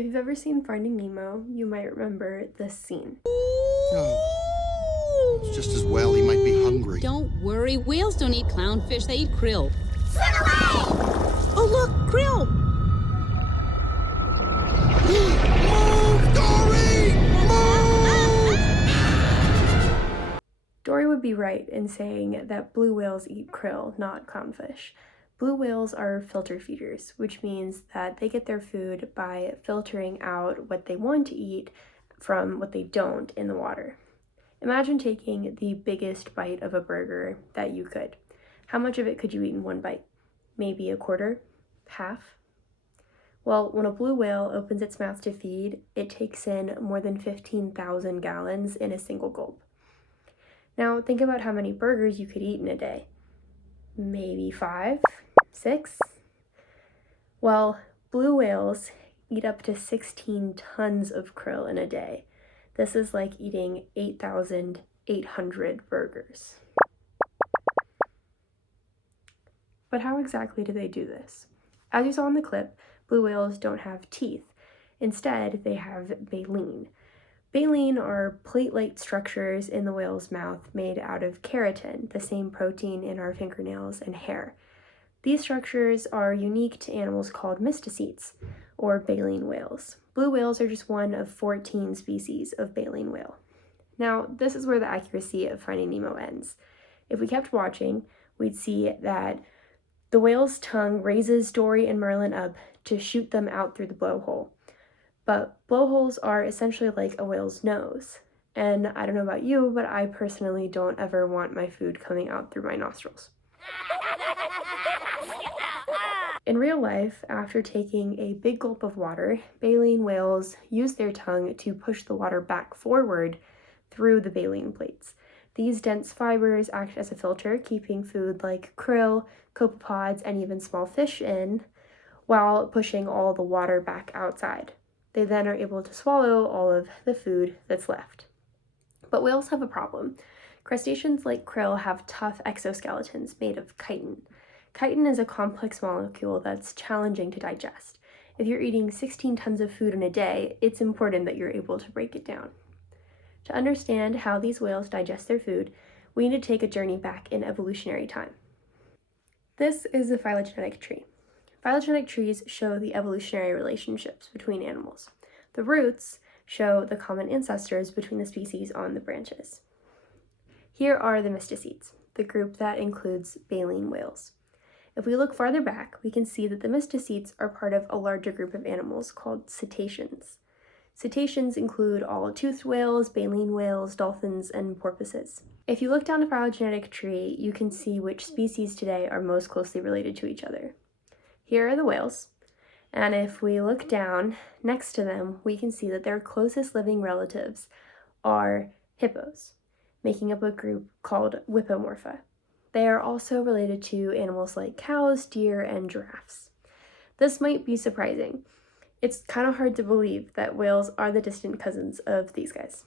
If you've ever seen Finding Nemo, you might remember this scene. Oh, it's just as well he might be hungry. Don't worry, whales don't eat clownfish, they eat krill. Swim away! Oh look, krill! Move, Dory! Move! Dory would be right in saying that blue whales eat krill, not clownfish. Blue whales are filter feeders, which means that they get their food by filtering out what they want to eat from what they don't in the water. Imagine taking the biggest bite of a burger that you could. How much of it could you eat in one bite? Maybe a quarter? Half? Well, when a blue whale opens its mouth to feed, it takes in more than 15,000 gallons in a single gulp. Now, think about how many burgers you could eat in a day. Maybe 5, 6? Well, blue whales eat up to 16 tons of krill in a day. This is like eating 8,800 burgers. But how exactly do they do this? As you saw in the clip, blue whales don't have teeth. Instead, they have baleen. Baleen are plate-like structures in the whale's mouth made out of keratin, the same protein in our fingernails and hair. These structures are unique to animals called mysticetes, or baleen whales. Blue whales are just one of 14 species of baleen whale. Now, this is where the accuracy of Finding Nemo ends. If we kept watching, we'd see that the whale's tongue raises Dory and Merlin up to shoot them out through the blowhole. But blowholes are essentially like a whale's nose. And I don't know about you, but I personally don't ever want my food coming out through my nostrils. In real life, after taking a big gulp of water, baleen whales use their tongue to push the water back forward through the baleen plates. These dense fibers act as a filter, keeping food like krill, copepods, and even small fish in, while pushing all the water back outside. They then are able to swallow all of the food that's left. But whales have a problem. Crustaceans like krill have tough exoskeletons made of chitin. Chitin is a complex molecule that's challenging to digest. If you're eating 16 tons of food in a day, it's important that you're able to break it down. To understand how these whales digest their food, we need to take a journey back in evolutionary time. This is the phylogenetic tree. Phylogenetic trees show the evolutionary relationships between animals. The roots show the common ancestors between the species on the branches. Here are the mysticetes, the group that includes baleen whales. If we look farther back, we can see that the mysticetes are part of a larger group of animals called cetaceans. Cetaceans include all toothed whales, baleen whales, dolphins, and porpoises. If you look down the phylogenetic tree, you can see which species today are most closely related to each other. Here are the whales, and if we look down next to them, we can see that their closest living relatives are hippos, making up a group called Whippomorpha. They are also related to animals like cows, deer, and giraffes. This might be surprising. It's kind of hard to believe that whales are the distant cousins of these guys.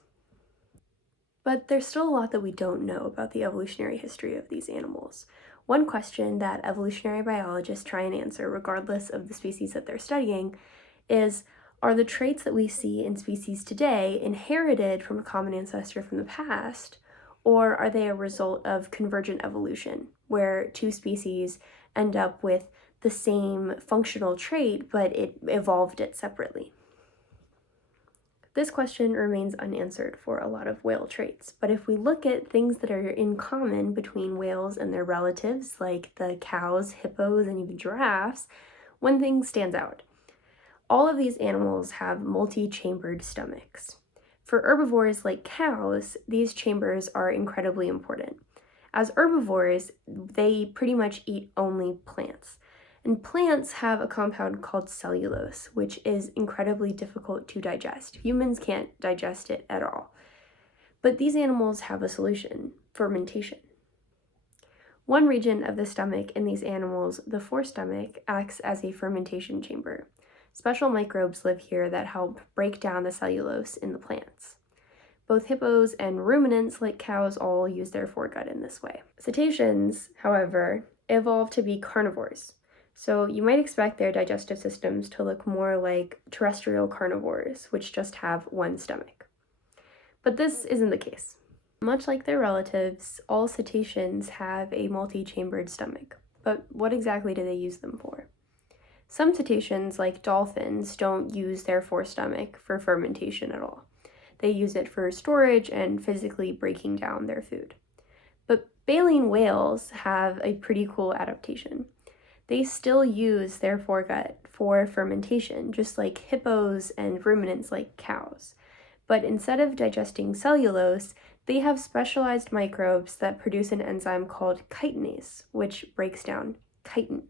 But there's still a lot that we don't know about the evolutionary history of these animals. One question that evolutionary biologists try and answer, regardless of the species that they're studying, is, are the traits that we see in species today inherited from a common ancestor from the past, or are they a result of convergent evolution, where two species end up with the same functional trait, but it evolved it separately? This question remains unanswered for a lot of whale traits, but if we look at things that are in common between whales and their relatives, like the cows, hippos, and even giraffes, one thing stands out. All of these animals have multi-chambered stomachs. For herbivores like cows, these chambers are incredibly important. As herbivores, they pretty much eat only plants. And plants have a compound called cellulose, which is incredibly difficult to digest. Humans can't digest it at all. But these animals have a solution: fermentation. One region of the stomach in these animals, the forestomach, acts as a fermentation chamber. Special microbes live here that help break down the cellulose in the plants. Both hippos and ruminants, like cows, all use their foregut in this way. Cetaceans, however, evolved to be carnivores. So you might expect their digestive systems to look more like terrestrial carnivores, which just have one stomach. But this isn't the case. Much like their relatives, all cetaceans have a multi-chambered stomach. But what exactly do they use them for? Some cetaceans, like dolphins, don't use their forestomach for fermentation at all. They use it for storage and physically breaking down their food. But baleen whales have a pretty cool adaptation. They still use their foregut for fermentation, just like hippos and ruminants like cows. But instead of digesting cellulose, they have specialized microbes that produce an enzyme called chitinase, which breaks down chitin.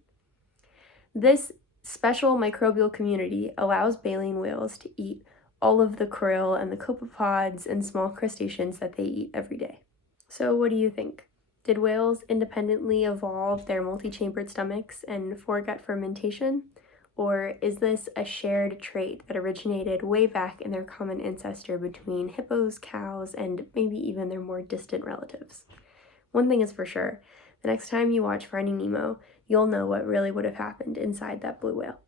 This special microbial community allows baleen whales to eat all of the krill and the copepods and small crustaceans that they eat every day. So what do you think? Did whales independently evolve their multi-chambered stomachs and foregut fermentation? Or is this a shared trait that originated way back in their common ancestor between hippos, cows, and maybe even their more distant relatives? One thing is for sure, the next time you watch Finding Nemo, you'll know what really would have happened inside that blue whale.